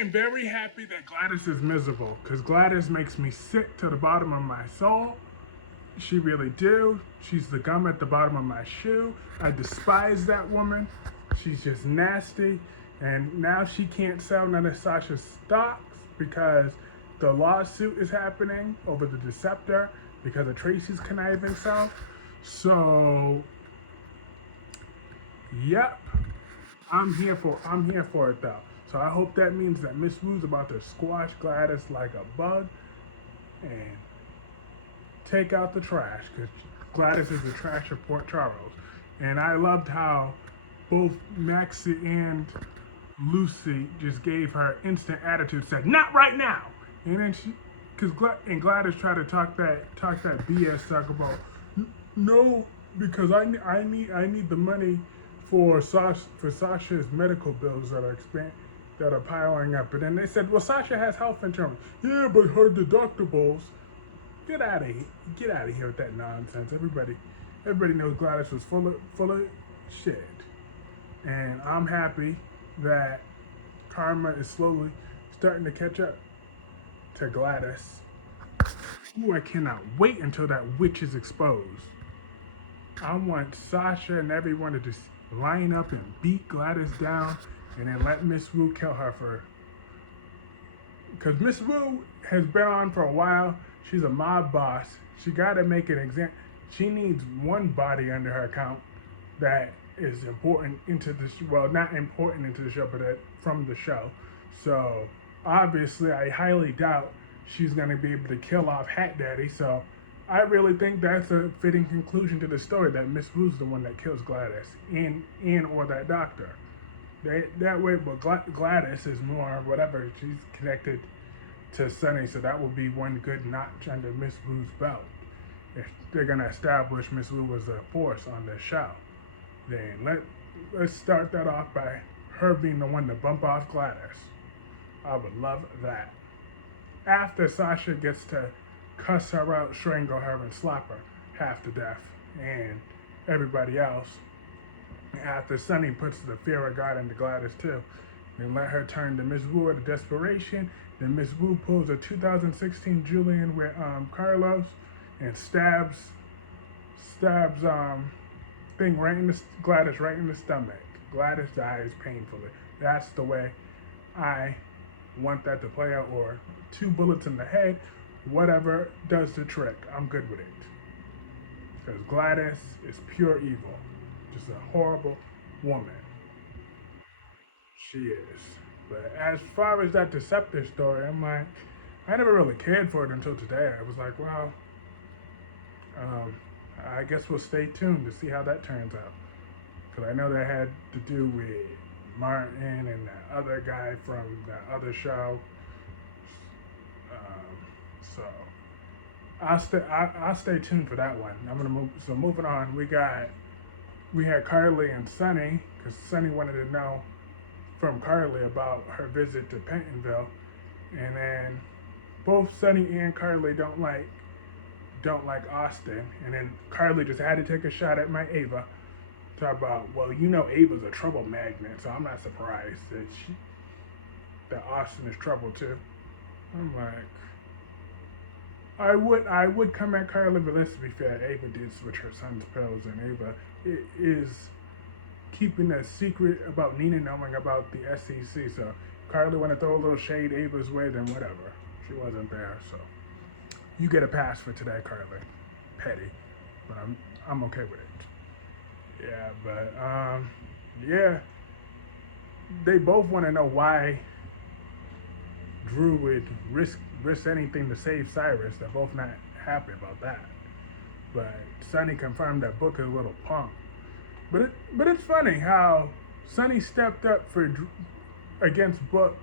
I'm very happy that Gladys is miserable because Gladys makes me sick to the bottom of my soul. She really do. She's the gum at the bottom of my shoe. I despise that woman. She's just nasty. And now she can't sell none of Sasha's stocks because the lawsuit is happening over the Deceptor because of Tracy's conniving self. So, yep, I'm here for it though. So I hope that means that Miss Wu's about to squash Gladys like a bug and take out the trash because Gladys is the trash of Port Charles. And I loved how both Maxie and Lucy just gave her instant attitude, said, "Not right now." And then Gladys tried to talk that BS talk about, no, because I need the money for Sasha's medical bills that are piling up. And then they said, well, Sasha has health insurance. Yeah, but her deductibles. Get out of here! Get out of here with that nonsense. Everybody knows Gladys was full of shit, and I'm happy that karma is slowly starting to catch up to Gladys. Ooh, I cannot wait until that witch is exposed. I want Sasha and everyone to just line up and beat Gladys down, and then let Miss Wu kill her because Miss Wu has been on for a while. She's a mob boss. She got to make an example. She needs one body under her account that is important into the well, not important into the show, but from the show. So obviously, I highly doubt she's gonna be able to kill off Hat Daddy. So I really think that's a fitting conclusion to the story that Miss Wu's the one that kills Gladys and or that doctor. That way, but Gladys is more whatever. She's connected to Sonny, so that will be one good notch under Miss Wu's belt. If they're gonna establish Miss Wu as a force on the show, then let's start that off by her being the one to bump off Gladys. I would love that. After Sasha gets to cuss her out, strangle her, and slap her half to death, and everybody else. After Sonny puts the fear of God into Gladys too, then let her turn to Miss Wu out of desperation. Then Miss Wu pulls a 2016 Julian with Carlos and stabs thing right in Gladys right in the stomach. Gladys dies painfully. That's the way I want that to play out. Or 2 bullets in the head, whatever does the trick. I'm good with it. Because Gladys is pure evil. Just a horrible woman. She is. But as far as that Deceptor story, I'm like, I never really cared for it until today. I was like, well, I guess we'll stay tuned to see how that turns out. Because I know that had to do with Martin and that other guy from that other show. So I'll stay tuned for that one. I'm gonna move. So moving on, we had Carly and Sonny because Sonny wanted to know from Carly about her visit to Pentonville, and then both Sonny and Carly don't like Austin, and then Carly just had to take a shot at my Ava. Talk about, well, Ava's a trouble magnet, so I'm not surprised that Austin is trouble too. I'm like, I would come at Carly, but let's be fair, Ava did switch her son's pills, and Ava is keeping a secret about Nina knowing about the SEC. So Carly want to throw a little shade Ava's way, then whatever. She wasn't there, so you get a pass for today, Carly. Petty, but I'm okay with it. Yeah, but yeah, they both want to know why Drew would risk anything to save Cyrus. They're both not happy about that. But Sonny confirmed that Book is a little punk. But it's funny how Sonny stepped up against Book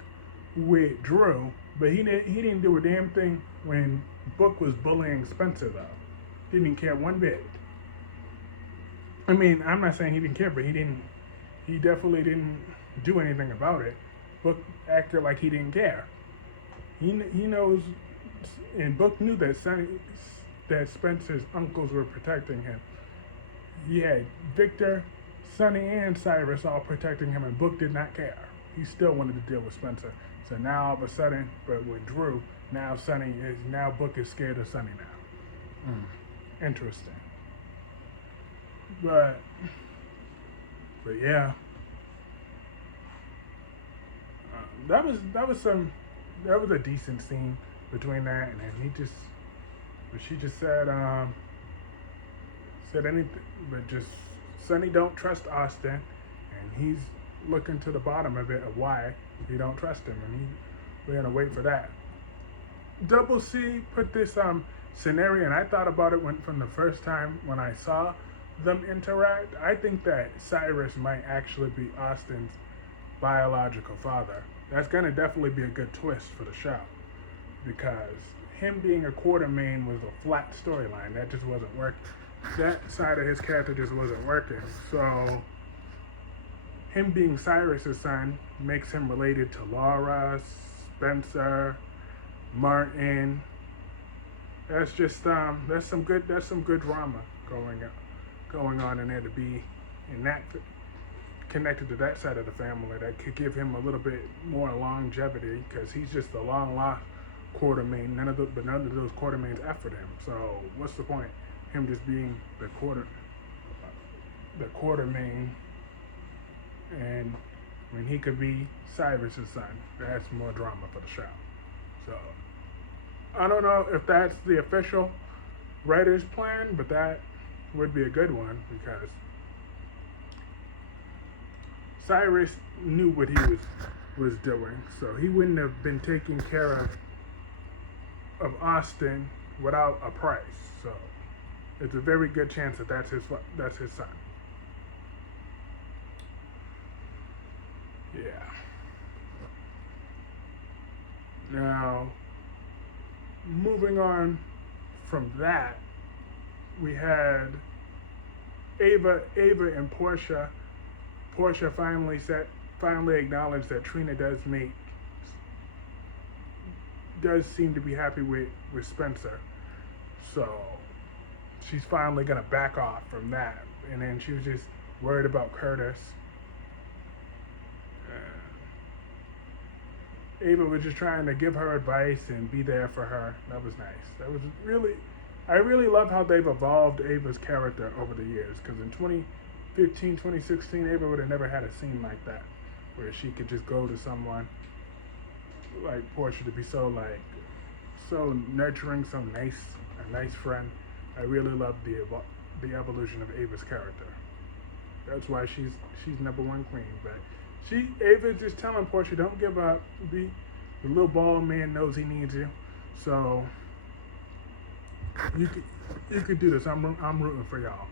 with Drew, but he didn't do a damn thing when Book was bullying Spencer though. Didn't care one bit. I mean, I'm not saying he didn't care, but he definitely didn't do anything about it. Book acted like he didn't care. He knows, and Book knew that Spencer's uncles were protecting him. He had Victor, Sonny, and Cyrus all protecting him, and Book did not care. He still wanted to deal with Spencer. So now all of a sudden, but with Drew, now Book is scared of Sonny now. Interesting. But yeah, that was a decent scene between that, and then she just said anything, but just Sonny don't trust Austin, and he's looking to the bottom of it of why he don't trust him, and we're gonna wait for that. Double C put this scenario, and I thought about it from the first time when I saw them interact. I think that Cyrus might actually be Austin's biological father. That's gonna definitely be a good twist for the show, because him being a Quartermain was a flat storyline that just wasn't working. That side of his character just wasn't working. So him being Cyrus's son makes him related to Laura, Spencer, Martin. That's just that's some good drama going on in there to be in that connected to that side of the family that could give him a little bit more longevity, because he's just a long lost Quartermain. None of those Quartermains after him. So what's the point? Him just being the Quartermain, and when he could be Cyrus's son. That's more drama for the show. So I don't know if that's the official writer's plan, but that would be a good one, because Cyrus knew what he was doing, so he wouldn't have been taking care of Austin without a price. So it's a very good chance that that's his son. Yeah. Now, moving on from that, we had Ava and Portia. Portia finally acknowledged that Trina does seem to be happy with Spencer. So she's finally gonna back off from that. And then she was just worried about Curtis. Ava was just trying to give her advice and be there for her. That was nice. I really love how they've evolved Ava's character over the years, because in 2015, 2016, Ava would have never had a scene like that, where she could just go to someone like Portia to be so nurturing, a nice friend. I really love the evolution of Ava's character. That's why she's number one queen. But Ava's just telling Portia, don't give up. The little bald man knows he needs you. So you could do this. I'm rooting for y'all.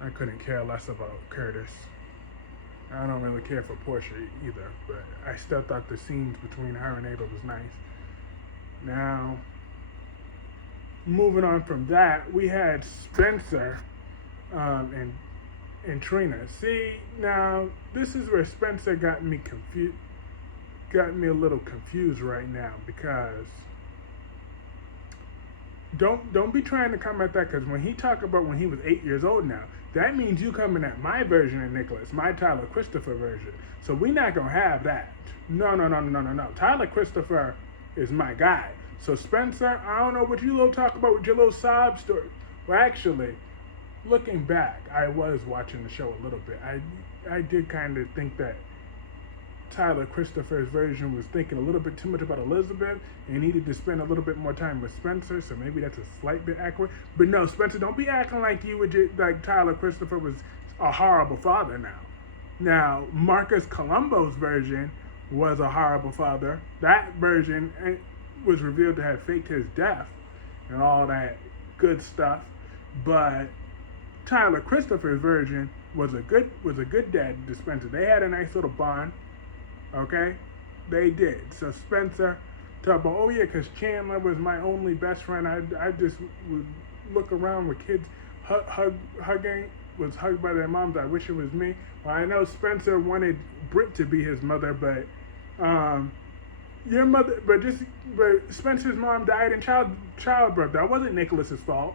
I couldn't care less about Curtis. I don't really care for Portia either, but I still thought the scenes between her and Ava was nice. Now, moving on from that, we had Spencer and Trina. See, now this is where Spencer got me a little confused right now, because don't be trying to come at that, because when he talked about when he was 8 years old now, that means you coming at my version of Nicholas, my Tyler Christopher version. So we're not gonna have that. No. Tyler Christopher is my guy. So Spencer, I don't know what you little talk about with your little sob story. Well, actually, looking back, I was watching the show a little bit. I did kind of think that Tyler Christopher's version was thinking a little bit too much about Elizabeth and needed to spend a little bit more time with Spencer, so maybe that's a slight bit accurate. But no, Spencer, don't be acting like like Tyler Christopher was a horrible father now. Now, Marcus Columbo's version was a horrible father. That version was revealed to have faked his death and all that good stuff. But Tyler Christopher's version was a good dad to Spencer. They had a nice little bond. Okay, they did. So Spencer talked about, oh yeah, because Chandler was my only best friend. I just would look around with kids was hugged by their moms. I wish it was me. Well, I know Spencer wanted Britt to be his mother, but Spencer's mom died in childbirth. That wasn't Nicholas's fault.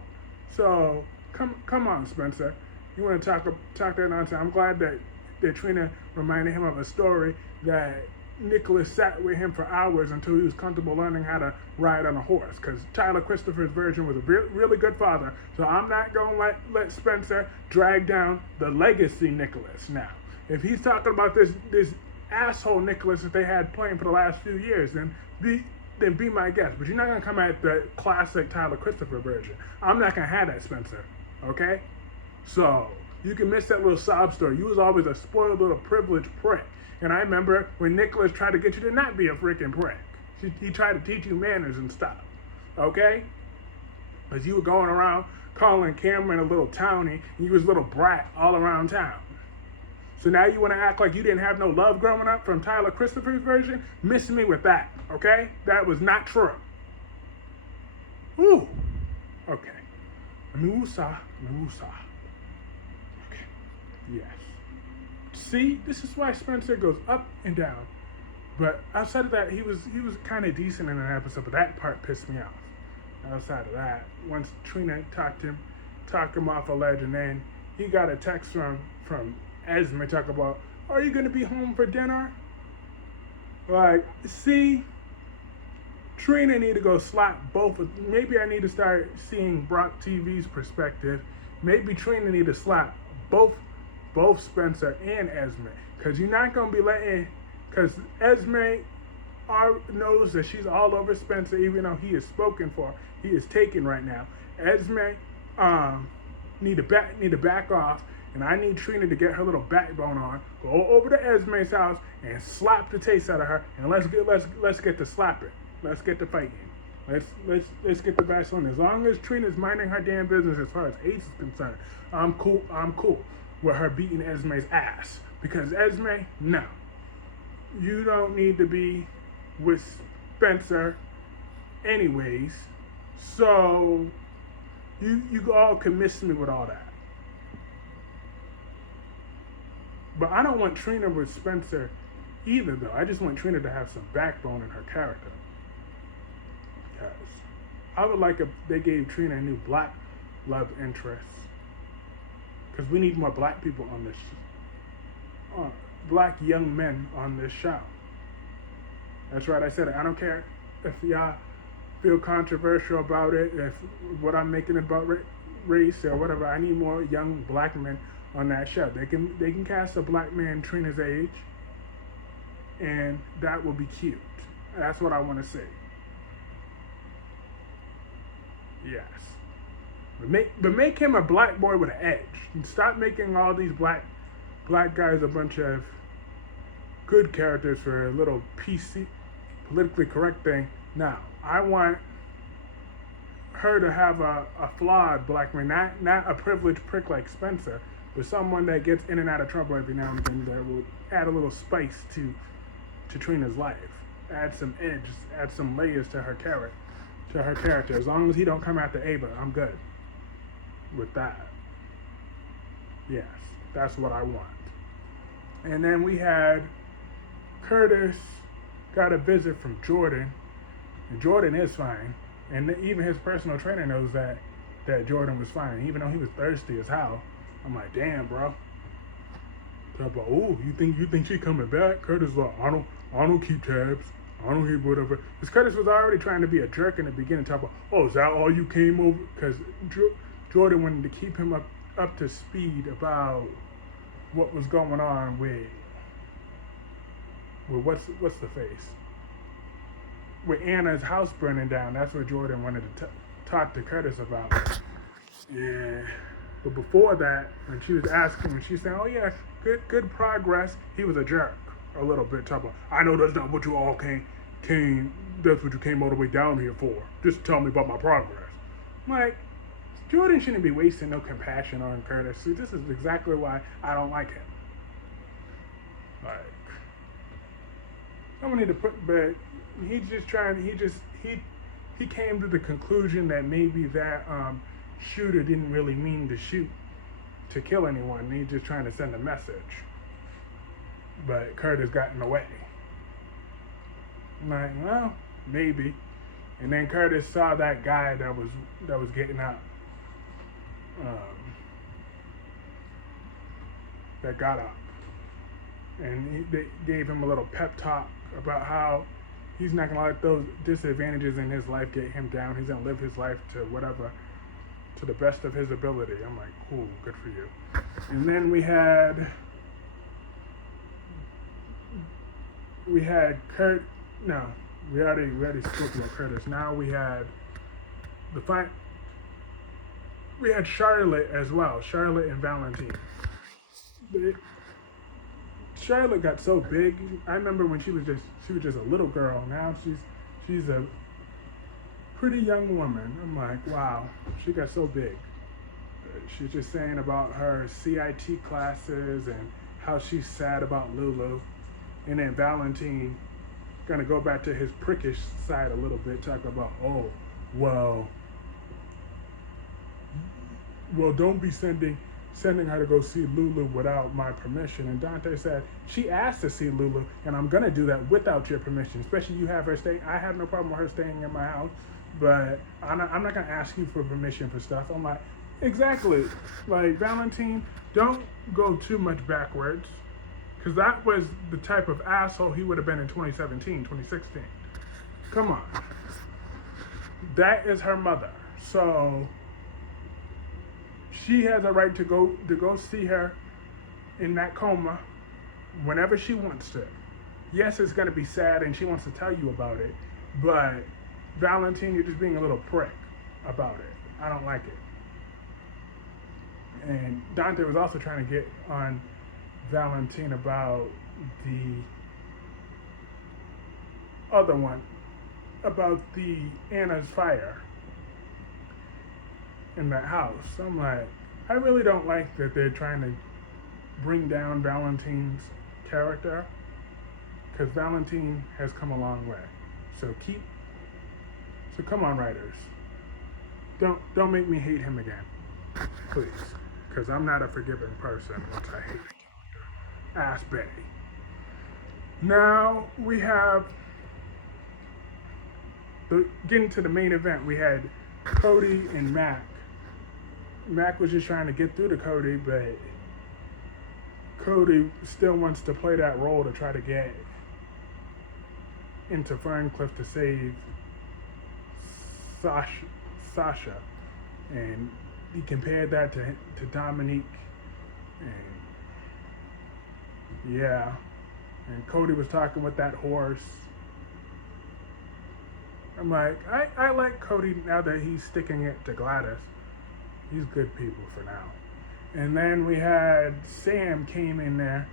So come on, Spencer. You want to talk that nonsense? I'm glad that that Trina reminded him of a story that Nicholas sat with him for hours until he was comfortable learning how to ride on a horse. Because Tyler Christopher's version was a really good father. So I'm not going to let Spencer drag down the legacy Nicholas now. If he's talking about this asshole Nicholas that they had playing for the last few years, then be my guest. But you're not going to come at the classic Tyler Christopher version. I'm not going to have that, Spencer. Okay? So, you can miss that little sob story. You was always a spoiled little privileged prick. And I remember when Nicholas tried to get you to not be a freaking prick. He tried to teach you manners and stuff. Okay? Because you were going around calling Cameron a little townie, and you was a little brat all around town. So now you want to act like you didn't have no love growing up from Tyler Christopher's version? Miss me with that, okay? That was not true. Ooh. Okay. Musa. Okay. Yes. See, this is why Spencer goes up and down. But outside of that, he was kind of decent in an episode, but that part pissed me off. Outside of that, once Trina talked him off a ledge, and then he got a text from Esme talk about, are you going to be home for dinner? Like, see, Trina need to go slap both of, maybe I need to start seeing Brock TV's perspective. Maybe Trina need to slap both Spencer and Esme. Because you're not going to be letting, because Esme knows that she's all over Spencer, even though he is spoken for. He is taken right now. Esme need to back off. And I need Trina to get her little backbone on, go over to Esme's house and slap the taste out of her, and let's get to slapping. Let's get to fighting. Let's get the Vaseline. As long as Trina's minding her damn business as far as Ace is concerned, I'm cool with her beating Esme's ass. Because Esme, no. You don't need to be with Spencer anyways. So you all can miss me with all that. But I don't want Trina with Spencer either, though. I just want Trina to have some backbone in her character. Because I would like if they gave Trina a new black love interest. Because we need more black people on this black young men on this show. That's right, I said it. I don't care if y'all feel controversial about it, if what I'm making about race or whatever. I need more young black men on that show. They can cast a black man Trina's age, and that will be cute. That's what I want to see. Yes. But make him a black boy with an edge. And stop making all these black guys a bunch of good characters for a little PC, politically correct thing. Now, I want her to have a flawed black man, not a privileged prick like Spencer, but someone that gets in and out of trouble every now and then that will add a little spice to Trina's life. Add some edge, add some layers to her character. As long as he don't come after Ava, I'm good with that. Yes, that's what I want. And then we had Curtis got a visit from Jordan, and Jordan is fine. And even his personal trainer knows that Jordan was fine, even though he was thirsty as hell. I'm like, damn, bro. Talk about, oh, you think she coming back? Curtis like, I don't keep tabs. I don't hear whatever. Because Curtis was already trying to be a jerk in the beginning. Talk about, oh, is that all you came over? Because Jordan wanted to keep him up to speed about what was going on with what's the face? With Anna's house burning down. That's what Jordan wanted to talk to Curtis about. Yeah. But before that, when she was saying, oh yeah, good progress, he was a jerk a little bit. Talking about, I know that's not what you all that's what you came all the way down here for. Just tell me about my progress. I'm like, Jordan shouldn't be wasting no compassion on Curtis. See, this is exactly why I don't like him. Like, someone need to but he came to the conclusion that maybe that shooter didn't really mean to shoot to kill anyone. He's just trying to send a message. But Curtis got in the way. I'm like, well, maybe. And then Curtis saw that guy that was getting out. That got up. and they gave him a little pep talk about how he's not gonna let those disadvantages in his life get him down. He's gonna live his life to the best of his ability. I'm like, cool, good for you. And then we had Kurt. No, we already spoke about Curtis. Now we had we had Charlotte as well. Charlotte and Valentine. Charlotte got so big. I remember when she was just a little girl. Now she's a pretty young woman. I'm like, wow, she got so big. She's just saying about her CIT classes and how she's sad about Lulu. And then Valentine gonna go back to his prickish side a little bit, talk about, oh, well, don't be sending her to go see Lulu without my permission. And Dante said, she asked to see Lulu, and I'm gonna do that without your permission. Especially you have her staying. I have no problem with her staying in my house, but I'm not gonna ask you for permission for stuff. I'm like, exactly. Like, Valentine, don't go too much backwards, because that was the type of asshole he would have been in 2017, 2016. Come on. That is her mother. So she has a right to go see her in that coma whenever she wants to. Yes, it's gonna be sad and she wants to tell you about it, but Valentine, you're just being a little prick about it. I don't like it. And Dante was also trying to get on Valentine about the other one, about the Anna's fire in that house. I'm like, I really don't like that they're trying to bring down Valentine's character, because Valentine has come a long way. So come on, writers. Don't make me hate him again, please, because I'm not a forgiving person once I hate a character. Ask Betty. Now we have getting to the main event. We had Cody and Mac. Mac was just trying to get through to Cody, but Cody still wants to play that role to try to get into Ferncliff to save Sasha. And he compared that to Dominique. And yeah. And Cody was talking with that horse. I'm like, I like Cody now that he's sticking it to Gladys. He's good people for now. And then we had Sam came in there,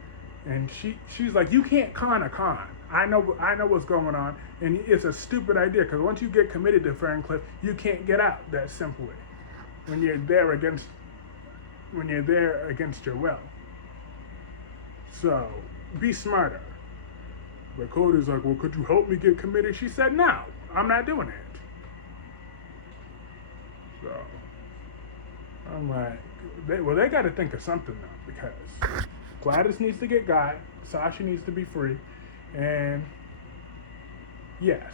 and she's like, you can't con a con. I know what's going on, and it's a stupid idea, because once you get committed to Ferncliff, you can't get out that simply. When you're there against your will. So be smarter. But Cody's like, well, could you help me get committed? She said, no, I'm not doing it. So I'm like, they got to think of something though, because Gladys needs to get got, Sasha needs to be free, and yes,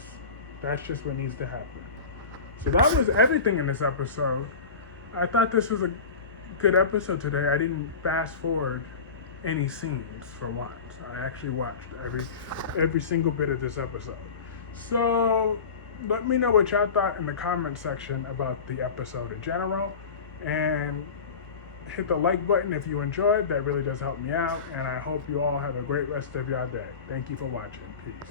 that's just what needs to happen. So that was everything in this episode. I thought this was a good episode today. I didn't fast forward any scenes for once. I actually watched every single bit of this episode. So let me know what y'all thought in the comment section about the episode in general, and hit the like button if you enjoyed. That really does help me out, and I hope you all have a great rest of your day. Thank you for watching. Peace.